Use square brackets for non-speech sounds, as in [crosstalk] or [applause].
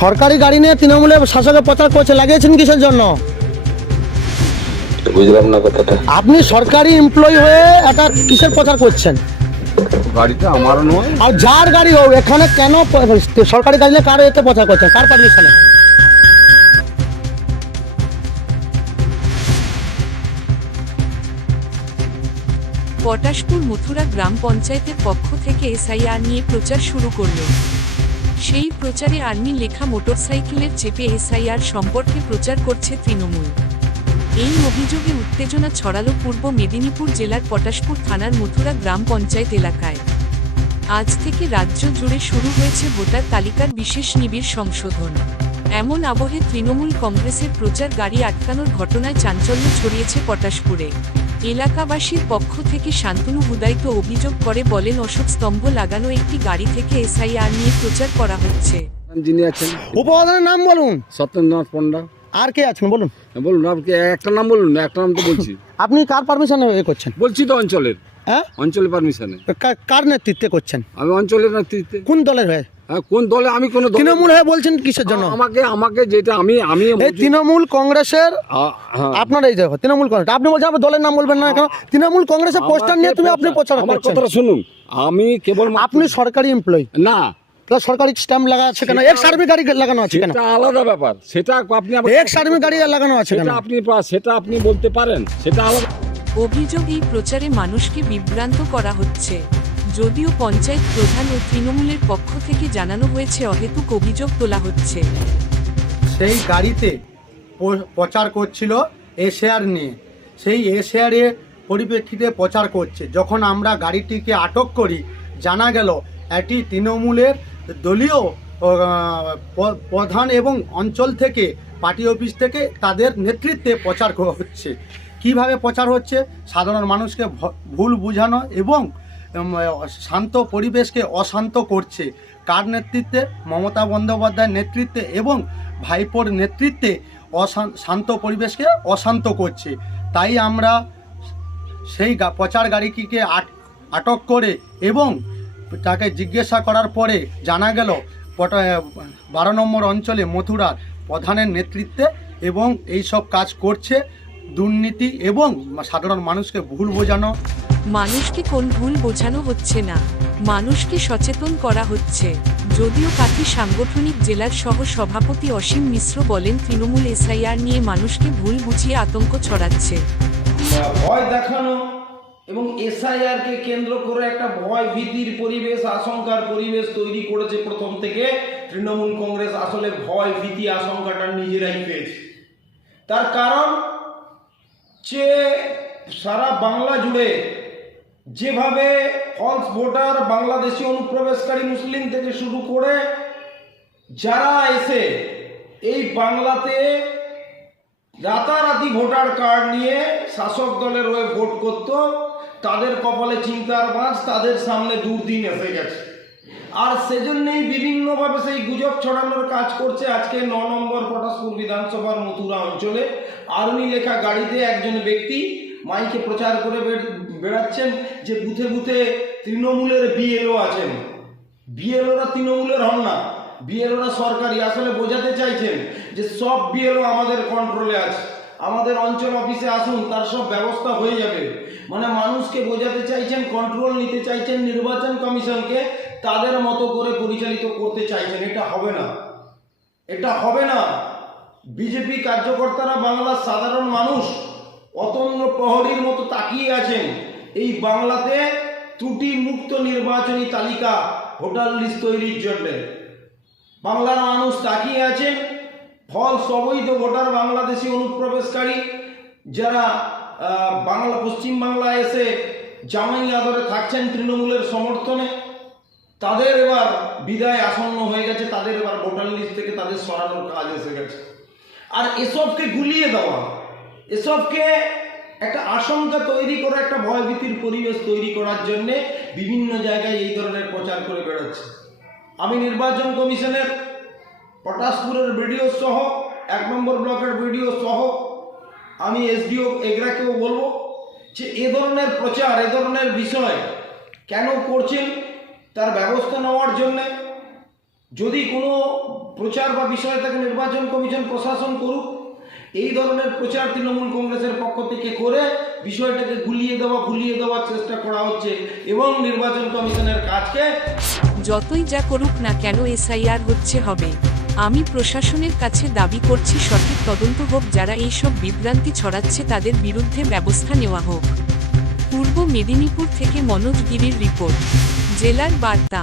সরকারি গাড়ি নিয়ে তৃণমূলের শাসকের প্রচার করছে লাগিয়েছেন কিসের জন্য? বুঝলাম না কথাটা। আপনি সরকারি এমপ্লয়ি হয়ে এটা কিসের প্রচার করছেন? গাড়িটা আমারও নয়। আর যার গাড়ি হোক এখানে কেন সরকারি গাড়ি নিয়ে কার এতে প্রচার করছেন? কার পারমিশনে পটাশপুর মথুরা গ্রাম পঞ্চায়েতের পক্ষ থেকে এসআইআর নিয়ে প্রচার শুরু করল। সেই প্রচারে আর্মি লেখা মোটরসাইকেলের চেপে এসআইআর সম্পর্কে প্রচার করছে তৃণমূল। এই অভিযোগে উত্তেজনা ছড়ালো পূর্ব মেদিনীপুর জেলার পটাশপুর থানার মথুরা গ্রাম পঞ্চায়েত এলাকায়। আজ থেকে রাজ্য জুড়ে শুরু হয়েছে ভোটার তালিকার বিশেষ নিবিড় সংশোধন। এমন আবহে তৃণমূল কংগ্রেসের প্রচার গাড়ি আটকানোর ঘটনায় চাঞ্চল্য ছড়িয়েছে পটাশপুরে। এলাকাবাসীর পক্ষ থেকে শান্তনু হুদায়িত অভিযোগ করে বলেন অশোক স্তম্ভ লাগানো একটি গাড়ি থেকে এসআইআর নিয়ে প্রচার করা হচ্ছে। যিনি আছেন। উপপ্রধানের নাম বলুন। সত্যেন্দ্রনাথ পণ্ডা। আর কে আছেন বলুন। বলুন আপনি একটা নাম বলুন একটা নাম তো বলছি। [laughs] আপনি কার পারমিশনে এ করছেন? বলছি তো অঞ্চলের। হ্যাঁ? অঞ্চলের পারমিশনে কার নেতৃত্বে করছেন? আমি অঞ্চলের নেতৃত্বে। কোন দলের হ্যাঁ? কোন দলে আমি কোন তৃণমূল হয়ে বলছেন কিসের জন্য? আমাকে আমাকে যেটা আমি আমি এই তৃণমূল কংগ্রেসের হ্যাঁ। আপনার এই দেখো তৃণমূল কংগ্রেস আপনি বলছেন আপনি দলের নাম বলবেন না কেন? তৃণমূল কংগ্রেসের পোস্টার নিয়ে তুমি আপনি প্রচার আমার করছেন। কথাটা শুনুন। আমি কেবল আপনি সরকারি এমপ্লয়ি না। সরকারি স্ট্যাম্প লাগা আছে কেন? এক্স আর্মি গাড়ি লাগানো আছে কেন? আলাদা ব্যাপার। সেটা আপনি এক্স আর্মি গাড়ি লাগানো আছে কেন? আপনি সেটা আপনি বলতে পারেন। সেটা আলাদা অভিযোগ এই প্রচারে মানুষকে বিভ্রান্ত করা হচ্ছে। যদিও পঞ্চায়েত প্রধান ও তৃণমূলের পক্ষ থেকে জানানো হয়েছে অহেতুক অভিযোগ তোলা হচ্ছে। সেই গাড়িতে প্রচার করছিল এশিয়ার নিয়ে। সেই এশিয়ারের পরিপ্রেক্ষিতে প্রচার করছে। যখন আমরা গাড়িটিকে আটক করি, জানা গেল এটি তৃণমূলের দলীয় প্রধান এবং অঞ্চল থেকে, পার্টি অফিস থেকে তাদের নেতৃত্বে প্রচার হচ্ছে। কীভাবে প্রচার হচ্ছে? সাধারণ মানুষকে ভুল বোঝানো এবং শান্ত পরিবেশকে অশান্ত করছে। কার নেতৃত্বে? মমতা বন্দ্যোপাধ্যায়ের নেতৃত্বে এবং ভাইপোর নেতৃত্বে শান্ত পরিবেশকে অশান্ত করছে। তাই আমরা সেই প্রচার গাড়িটিকে আট- আটক করে এবং তাকে জিজ্ঞাসা করার পরে জানা গেল বারো নম্বর অঞ্চলে মথুরার প্রধানের নেতৃত্বে এবং এই সব কাজ করছে দুর্নীতি এবং সাধারণ মানুষকে ভুল বোঝানো মানুষকে কোন ভুল বোঝানো হচ্ছে না। মানুষকে সচেতন করা হচ্ছে। যদিও কাথি সাংগঠনিক জেলার সহ সভাপতি অসীম মিশ্র বলেন, তৃণমূল এসআইআর নিয়ে মানুষকে ভুল বুঝিয়ে আতঙ্ক ছড়াচ্ছে। ভয় দেখানো এবং এসআইআরকে কেন্দ্র করে একটা ভয় ভীতির পরিবেশ, আশঙ্কার পরিবেশ তৈরি করেছে প্রথম থেকে। তৃণমূল কংগ্রেস আসলে ভয়, ভীতি, আশঙ্কাটা নিজেরাই পেয়েছে। তার কারণ, যে সারা বাংলা জুড়ে যেভাবে ফলস ভোটার বাংলাদেশি অনুপ্রবেশকারী মুসলিম থেকে শুরু করে যারা এসে এই বাংলাতে রাতারাতি ভোটার কার্ড নিয়ে শাসক দলের হয়ে ভোট করত, তাদের কপালে চিন্তার বাঁচ তাদের সামনে দুর্দিন এসে গেছে। আর সেজন্যই বিভিন্নভাবে সেই গুজব ছড়ানোর কাজ করছে আজকে ন নম্বর পটাশপুর বিধানসভার মথুরা অঞ্চলে। আর্মি লেখা গাড়িতে একজন ব্যক্তি মাইকে প্রচার করে বেড়াচ্ছেন যে বুথে বুথে তৃণমূলের বিএলও আছেন। বিএলওরা তৃণমূলের হন না। বিএলওরা সরকারি। আসলে বোঝাতে চাইছেন যে সব বিএলও আমাদের কন্ট্রোলে আছে। আমাদের অঞ্চল অফিসে আসুন, তার সব ব্যবস্থা হয়ে যাবে। মানে মানুষকে বোঝাতে চাইছেন কন্ট্রোল নিতে চাইছেন নির্বাচন কমিশনকে, তাদের মতো করে পরিচালিত করতে চাইছেন। এটা হবে না। এটা হবে না। বিজেপি কার্যকর্তারা বাংলার সাধারণ মানুষ অতন্দ্র প্রহরীর মতো তাকিয়ে আছেন। এই বাংলাতে ত্রুটি মুক্ত নির্বাচনী তালিকা ভোটার লিস্ট তৈরির জন্য। বাংলার মানুষ তাকিয়ে আছেন, ফল অবৈধ ভোটার বাংলাদেশি অনুপ্রবেশকারী। যারা বাংলা পশ্চিম বাংলায় এসে জামাই আদরে থাকছেন তৃণমূলের সমর্থনে, তাদের এবার বিদায় আসন্ন হয়ে গেছে, তাদের এবার ভোটার লিস্ট থেকে তাদের সরানোর কাজ এসে গেছে। আর এসবকে গুলিয়ে দেওয়া এসবকে একটা আশঙ্কা তৈরি করে, একটা ভয়ভীতির পরিবেশ তৈরি করার জন্যে বিভিন্ন জায়গায় এই ধরনের প্রচার করে বেড়াচ্ছে। আমি নির্বাচন কমিশনের পটাশপুরের ভিডিও সহ, এক নম্বর ব্লকের ভিডিও সহ, আমি এসডিও এগরাকেও বলব যে এ ধরনের প্রচার, এ ধরনের বিষয় কেন করছেন তার ব্যবস্থা নেওয়ার জন্যে যদি কোনো প্রচার বা বিষয় তাকে নির্বাচন কমিশন প্রশাসন করুক এই ধরনের প্রচার তৃণমূল কংগ্রেসের পক্ষ থেকে করে বিষয়টাকে গুলিয়ে দেওয়া গুলিয়ে দেওয়ার চেষ্টা করা হচ্ছে এবং নির্বাচন কমিশনের কাজকে যতই যা করুক না কেন এসআইআর হচ্ছে হবে। আমি প্রশাসনের কাছে দাবি করছি সঠিক তদন্ত হোক, যারা এইসব বিভ্রান্তি ছড়াচ্ছে তাদের বিরুদ্ধে ব্যবস্থা নেওয়া হোক। পূর্ব মেদিনীপুর থেকে মনোজ গিরির রিপোর্ট, জেলার বার্তা।